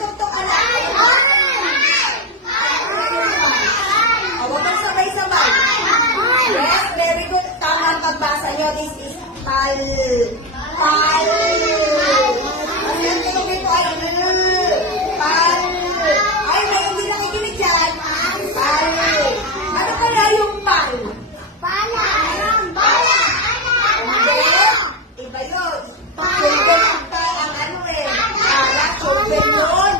Tutok ka lang. Huwag kang sabay-sabay. Yes, very good. Tama ang pagbasa nyo. This is pal. Pal. Kasi ang tunog nito ay pal. Ay, may hindi nakikinig dyan. Pal. Ano kaya yung pal? Pala. Hindi. Iba yun. Shoulder ang ano eh. Pala, shoulder yun.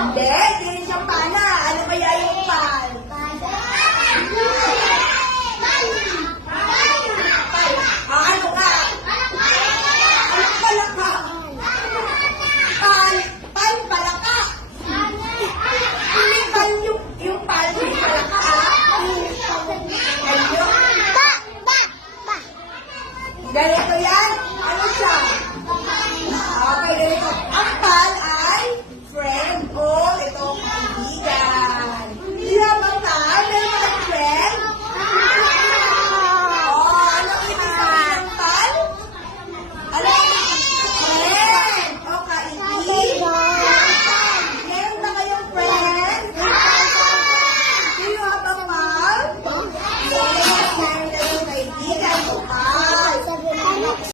Hindi, hindi rin siyang pala. Ano kaya yung pal? Ano ka? Ano pala ka? Pal pala ka. Hindi pal yung pal pala ka. Ayun. Ganito yan? Ano siya?